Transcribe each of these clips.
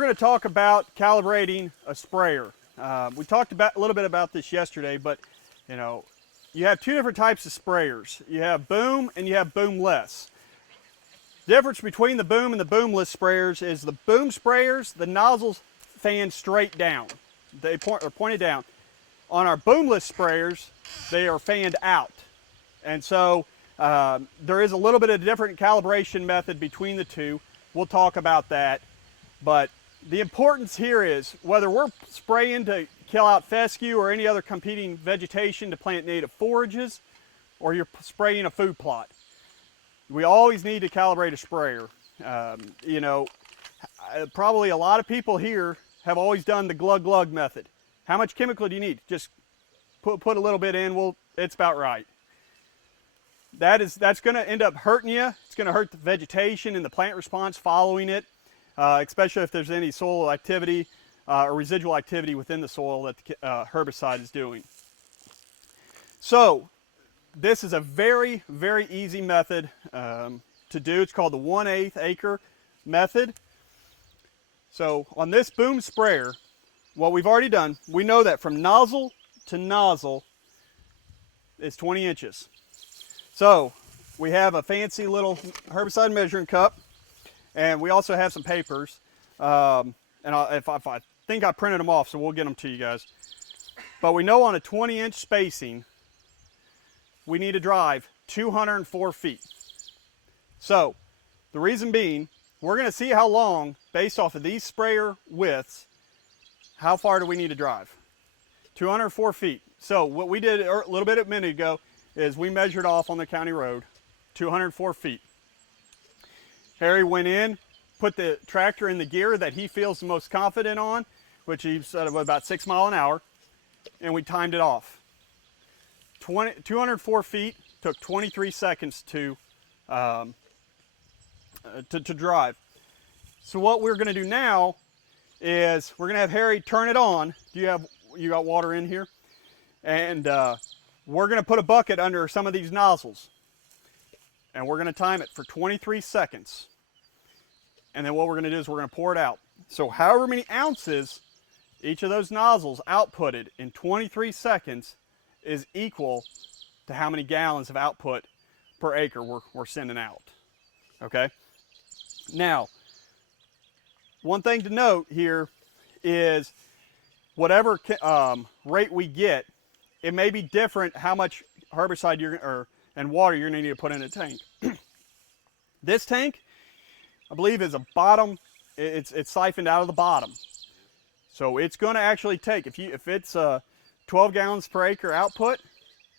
We're going to talk about calibrating a sprayer. We talked a little bit about this yesterday, but you have two different types of sprayers. You have boom and you have boomless. The difference between the boom and the boomless sprayers is the boom sprayers, the nozzles fan straight down. They are pointed down. On our boomless sprayers, they are fanned out. And so there is a little bit of a different calibration method between the two. We'll talk about that. But the importance here is whether we're spraying to kill out fescue or any other competing vegetation to plant native forages, or you're spraying a food plot, we always need to calibrate a sprayer. Probably a lot of people here have always done the glug method. How much chemical do you need? Just put a little bit in. It's about right. That's going to end up hurting you. It's going to hurt the vegetation and the plant response following it. Especially if there's any soil activity or residual activity within the soil that the herbicide is doing. So this is a very, very easy method to do. It's called the 1/8 acre method. So on this boom sprayer, what we've already done, we know that from nozzle to nozzle is 20 inches. So we have a fancy little herbicide measuring cup. And we also have some papers, and if I think I printed them off, so we'll get them to you guys. But we know on a 20-inch spacing, we need to drive 204 feet. So the reason being, we're going to see how long, based off of these sprayer widths, how far do we need to drive? 204 feet. So what we did a little bit a minute ago is we measured off on the county road, 204 feet. Harry went in, put the tractor in the gear that he feels the most confident on, which he said was about 6 miles an hour, and we timed it off. 204 feet took 23 seconds to drive. So what we're going to do now is we're going to have Harry turn it on. You got water in here? And we're going to put a bucket under some of these nozzles. And we're going to time it for 23 seconds. And then what we're going to do is we're going to pour it out. So however many ounces each of those nozzles outputted in 23 seconds is equal to how many gallons of output per acre we're sending out. Okay? Now, one thing to note here is whatever rate we get, it may be different how much herbicide and water you're going to need to put in a tank. This tank, I believe, is a bottom. It's siphoned out of the bottom, so it's going to actually take if it's 12 gallons per acre output,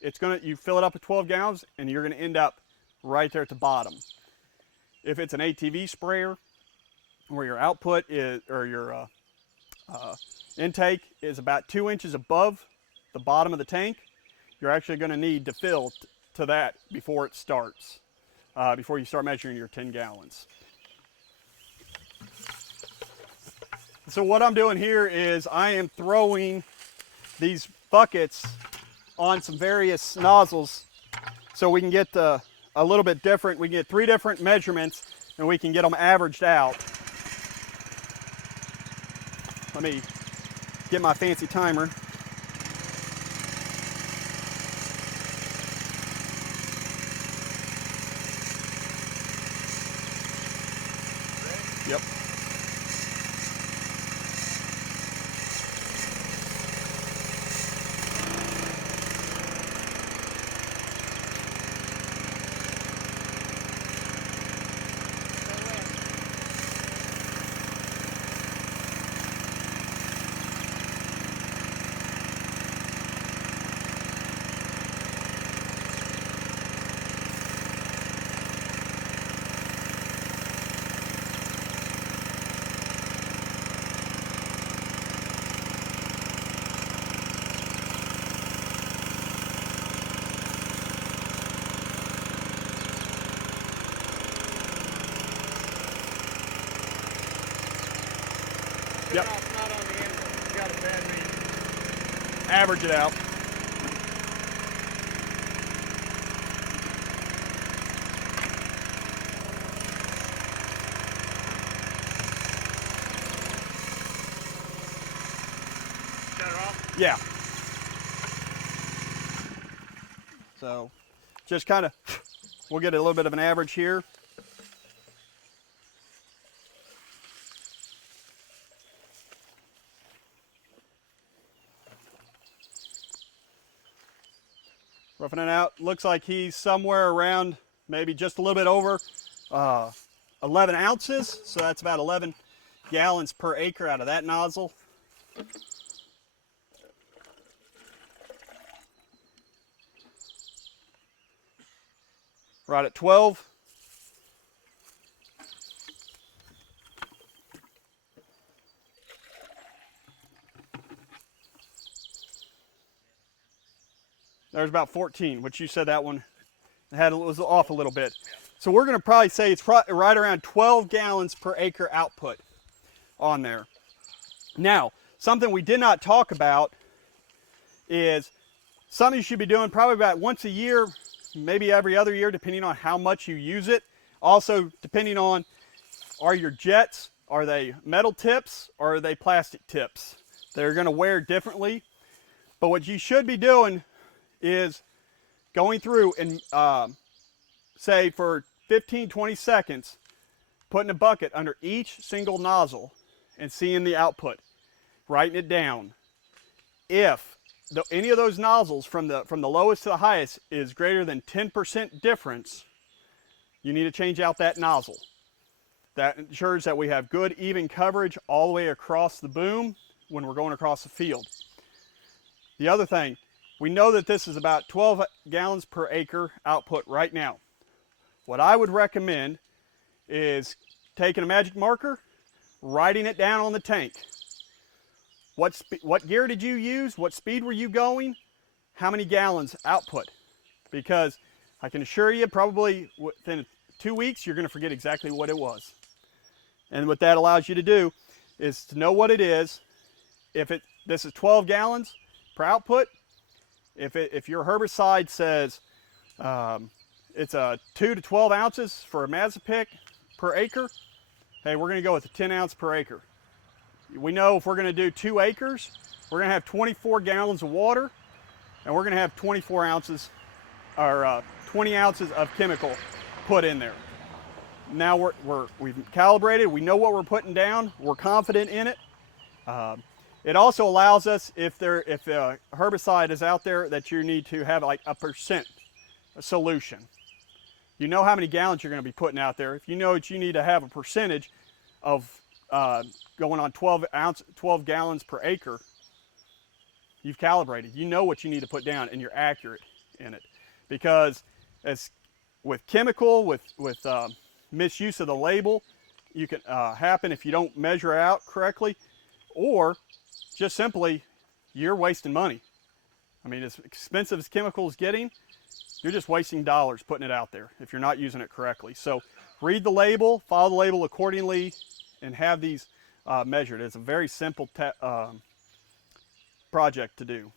you fill it up with 12 gallons, and you're going to end up right there at the bottom. If it's an ATV sprayer, where your output is or your intake is about 2 inches above the bottom of the tank, you're actually going to need to fill to that before it starts, before you start measuring your 10 gallons. So what I'm doing here is I am throwing these buckets on some various nozzles so we can get a little bit different. We can get 3 different measurements and we can get them averaged out. Let me get my fancy timer. Yep. Yep. Not on the end, you got a bad read. Average it out. Yeah. So just kind of, we'll get a little bit of an average here. Roughing it out, looks like he's somewhere around maybe just a little bit over 11 ounces. So that's about 11 gallons per acre out of that nozzle. Right at 12. There's about 14, which you said that one was off a little bit. So we're going to probably say it's right around 12 gallons per acre output on there. Now, something we did not talk about is something you should be doing probably about once a year, maybe every other year, depending on how much you use it. Also, depending on, are your jets, are they metal tips or are they plastic tips? They're going to wear differently. But what you should be doing is going through and say for 15-20 seconds, putting a bucket under each single nozzle and seeing the output, writing it down. If any of those nozzles from the lowest to the highest is greater than 10% difference, you need to change out that nozzle. That ensures that we have good even coverage all the way across the boom when we're going across the field. The other thing, we know that this is about 12 gallons per acre output right now. What I would recommend is taking a magic marker, writing it down on the tank. What gear did you use? What speed were you going? How many gallons output? Because I can assure you probably within 2 weeks you're going to forget exactly what it was. And what that allows you to do is to know what it is. If this is 12 gallons per output, if your herbicide says it's 2 to 12 ounces for a Mazapic per acre, hey, we're going to go with a 10 ounce per acre. We know if we're going to do 2 acres, we're going to have 24 gallons of water, and we're going to have 24 ounces or 20 ounces of chemical put in there. Now we've calibrated, we know what we're putting down, we're confident in it. It also allows us, if a herbicide is out there that you need to have like a percent solution. You know how many gallons you're going to be putting out there. If you know that you need to have a percentage of going on 12 gallons per acre, you've calibrated. You know what you need to put down and you're accurate in it. Because as with chemical, with misuse of the label, you can happen if you don't measure out correctly, or just simply you're wasting money. I mean, as expensive as chemical is getting, you're just wasting dollars putting it out there if you're not using it correctly. So read the label, follow the label accordingly, and have these measured. It's a very simple project to do.